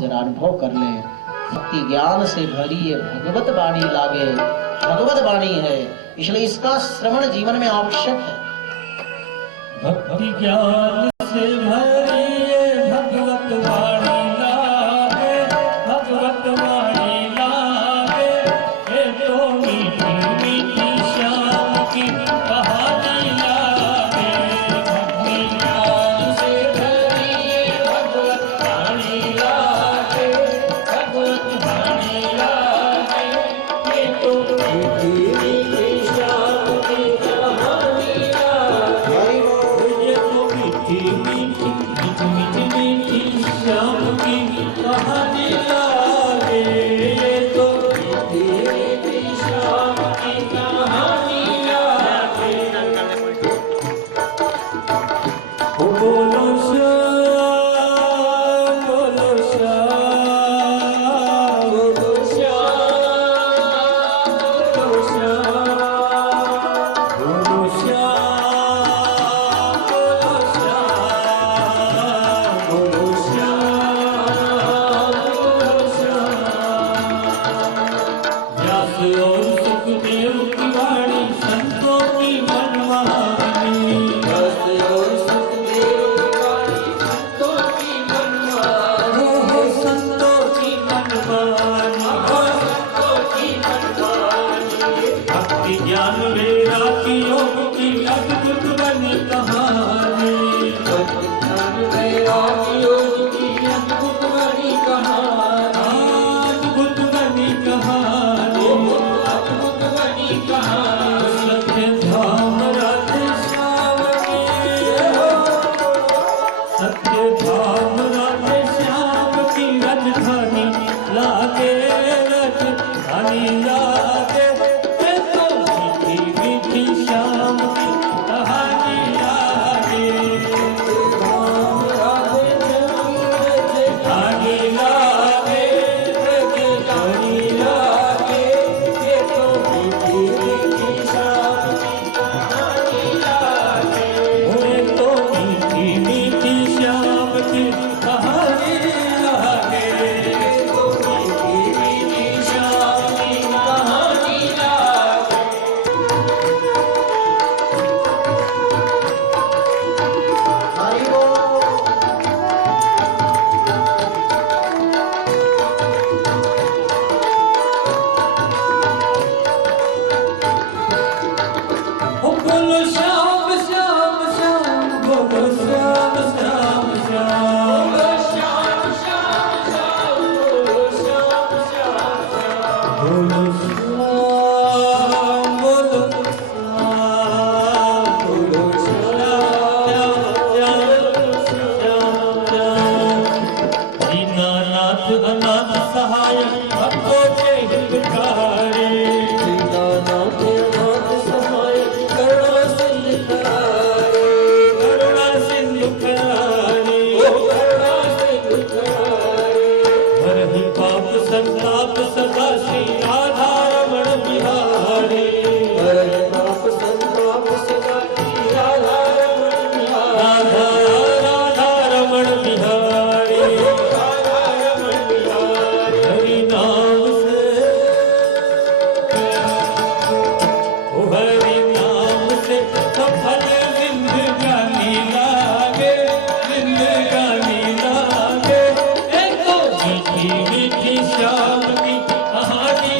जरा अनुभव कर ले। भक्ति ज्ञान से भरी ये भगवत वाणी लागे, भगवत वाणी है, इसलिए इसका श्रवण जीवन में आवश्यक है। भक्ति ज्ञान से भरी ये भगवत वाणी लागे, भगवत वाणी लागे, ये तो मीठी मीठी श्याम की कहानी लागे। भक्ति ज्ञान से भरी ये भगवत वाणी लागे, भगवत वाणी लागे, ये तो मीठी मीठी श्याम की कहानी लागे। मीठी मीठी मीठी मीठी श्याम की कहानी लागे, ये तो मीठी मीठी श्याम की कहानी लागे। बोलो श्याम, बोलो श्याम, बोलो श्याम, बोलो श्याम, बोलो श्याम, बोलो श्याम, बोलो श्याम, बोलो श्याम। व्यास और सुखदेव की वाणी संतों की मनमानी, व्यास और सुखदेव की वाणी संतों की मनमानी, हो संतों की मनमानी, हो संतों की मनमानी। भक्ति ज्ञान वैराग्य योग की अद्भुत बनी कहानी, भक्ति ज्ञान वैराग्य योग की अद्भुत बनी कहानी, अद्भुत बनी कहानी, अद्भुत बनी कहानी। सत्य धाम राधे श्याम की, सत्य धाम राधे श्याम की राजधानी लागे, राजधानी लागे, ये तो मीठी मीठी श्याम की कहानी लागे। धाम राधे श्याम की राजधानी लागे, राजधानी लागे, ये तो मीठी मीठी श्याम की कहानी लागे। ये तो मीठी मीठी श्याम की कहानी लागे, ये तो मीठी मीठी श्याम की कहानी लागे। हरि बोल। ओ बोलो श्याम श्याम श्याम, बोलो श्याम श्याम श्याम, बोलो श्याम श्याम श्याम, बोलो श्याम श्याम श्याम, बोलो श्याम, बोलो श्याम, बोलो श्याम श्याम श्याम। दीनानाथ अनाथ सहाय भक्तों के हितकारी, दीनानाथ अनाथ सहाय करुणा सिंधु करारे, करुणा सिंधु करारे, करुणा सिंधु करारे। हरहि पाप संताप सदा श्री राधा रमण बिहारी, हरहि पाप संताप सदा श्री राधा रमण बिहारी, राधा रमण बिहारी, राधा रमण बिहारी। हरि नाम से, ओ हरि नाम से सफल जिंदगानी लागे, जिंदगानी लागे, ये तो मीठी मीठी श्याम की कहानी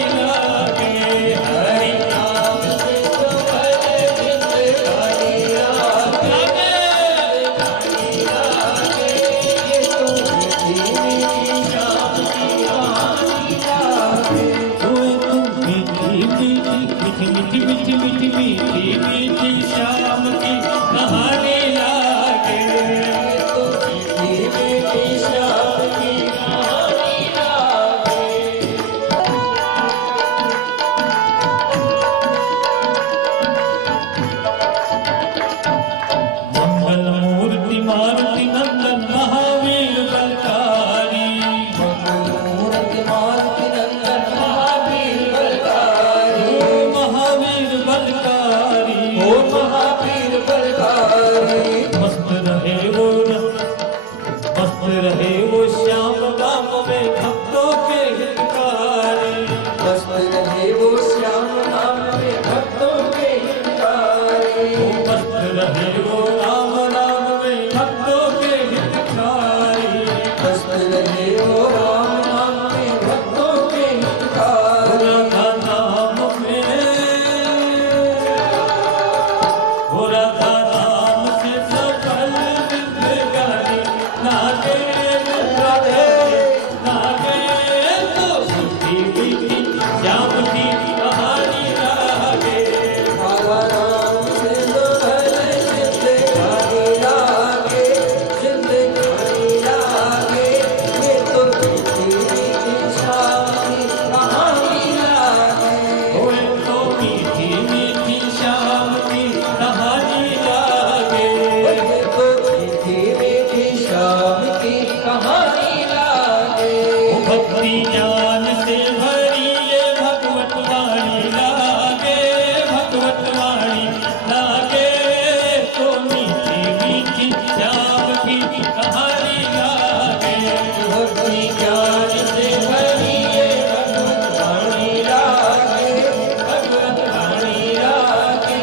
भक्ति ज्ञान से भरी ये भगवत वाणी लागे, भगवत वाणी लागे।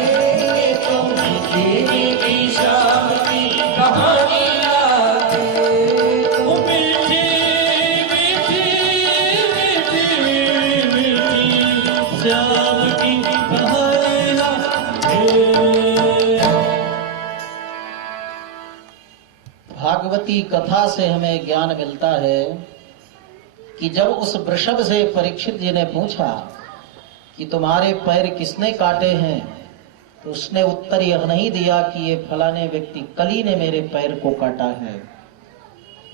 ये तो मीठी मीठी श्याम की कहानी लागे। ओ मीठी मीठी मीठी मीठी श्याम की कहानी लागे। भागवती कथा से हमें ज्ञान मिलता है कि जब उस वृषभ से परीक्षित जी ने पूछा कि तुम्हारे पैर किसने काटे हैं, तो उसने उत्तर यह नहीं दिया कि ये फलाने व्यक्ति कली ने मेरे पैर को काटा है।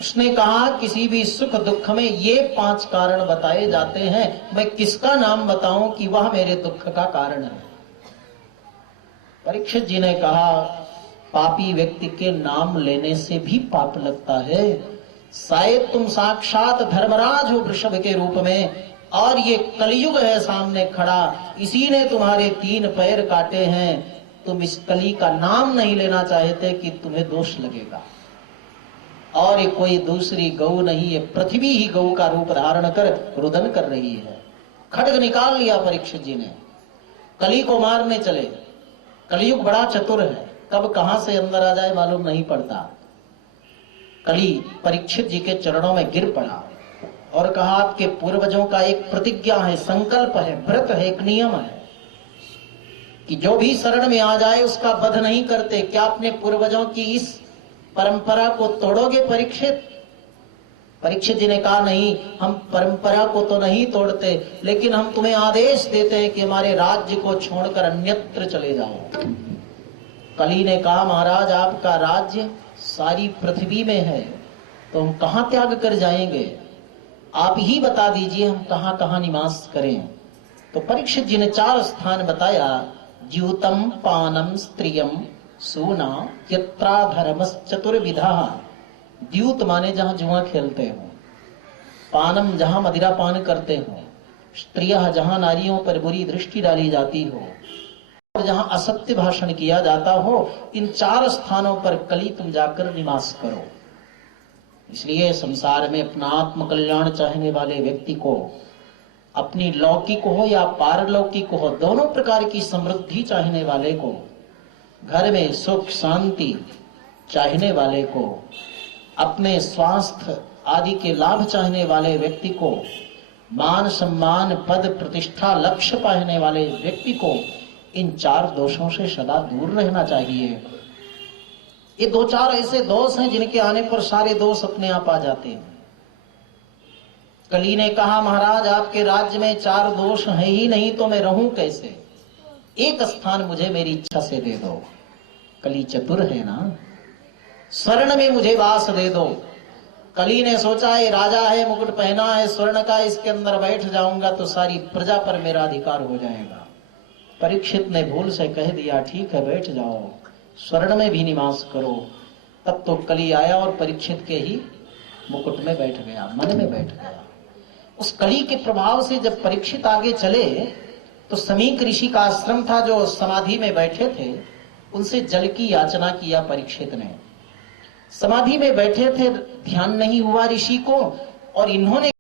उसने कहा किसी भी सुख दुख में ये 5 कारण बताए जाते हैं, मैं किसका नाम बताऊं कि वह मेरे दुख का कारण है। परीक्षित जी ने कहा पापी व्यक्ति के नाम लेने से भी पाप लगता है। शायद तुम साक्षात धर्मराज हो वृषभ के रूप में, और ये कलयुग है सामने खड़ा, इसी ने तुम्हारे 3 पैर काटे हैं। तुम इस कली का नाम नहीं लेना चाहते कि तुम्हें दोष लगेगा। और ये कोई दूसरी गौ नहीं है, पृथ्वी ही गौ का रूप धारण कर रुदन कर रही है। खड्ग निकाल लिया परीक्षित जी ने, कली को मारने चले। कलयुग बड़ा चतुर है, कब कहां से अंदर आ जाए मालूम नहीं पड़ता। कली परीक्षित जी के चरणों में गिर पड़ा और कहा आपके पूर्वजों का एक प्रतिज्ञा है, संकल्प है, व्रत है, एक नियम है कि जो भी शरण में आ जाए उसका वध नहीं करते। क्या अपने पूर्वजों की इस परंपरा को तोड़ोगे परीक्षित? परीक्षित जी ने कहा नहीं, हम परंपरा को तो नहीं तोड़ते, लेकिन हम तुम्हें आदेश देते हैं कि हमारे राज्य को छोड़कर अन्यत्र चले जाओ। कली ने कहा महाराज आपका राज्य सारी पृथ्वी में है, तो हम कहां त्याग कर जाएंगे? आप ही बता दीजिए हम कहां कहां निवास करें। तो परीक्षित जी ने 4 स्थान बताया। ज्यूतम पानम स्त्रियम सूना यत्रा धर्मस चतुर्विधा। द्यूत माने जहां जुआ खेलते हो, पानम जहां मदिरा पान करते हो, स्त्रियः जहां नारियों पर बुरी दृष्टि डाली जाती हो, और जहां असत्य भाषण किया जाता हो, इन 4 स्थानों पर कली तुम जाकर निवास करो। इसलिए संसार में अपना आत्म कल्याण चाहने वाले व्यक्ति को, अपनी लौकिक हो या पारलौकिक हो, दोनों प्रकार की समृद्धि चाहने वाले को, घर में सुख शांति चाहने वाले को, अपने स्वास्थ्य आदि के लाभ चाहने वाले व्यक्ति को, मान सम्मान पद प्रतिष्ठा लक्ष्य पाने वाले व्यक्ति को इन 4 दोषों से सदा दूर रहना चाहिए। ये 2-4 ऐसे दोष हैं जिनके आने पर सारे दोष अपने आप आ जाते हैं। कली ने कहा महाराज आपके राज्य में 4 दोष है ही नहीं, तो मैं रहूं कैसे? एक स्थान मुझे मेरी इच्छा से दे दो। कली चतुर है ना, स्वर्ण में मुझे वास दे दो। कली ने सोचा ये राजा है, मुकुट पहना है स्वर्ण का, इसके अंदर बैठ जाऊंगा तो सारी प्रजा पर मेरा अधिकार हो जाएगा। परीक्षित ने भूल से कह दिया ठीक है बैठ जाओ, स्वर्ण में भी निवास करो। तब तो कली आया और परीक्षित के ही मुकुट में बैठ गया, मन में बैठ गया। उस कली के प्रभाव से जब परीक्षित आगे चले तो समीक ऋषि का आश्रम था जो समाधि में बैठे थे, उनसे जल की याचना किया परीक्षित ने। समाधि में बैठे थे, ध्यान नहीं हुआ ऋषि को, और इन्होंने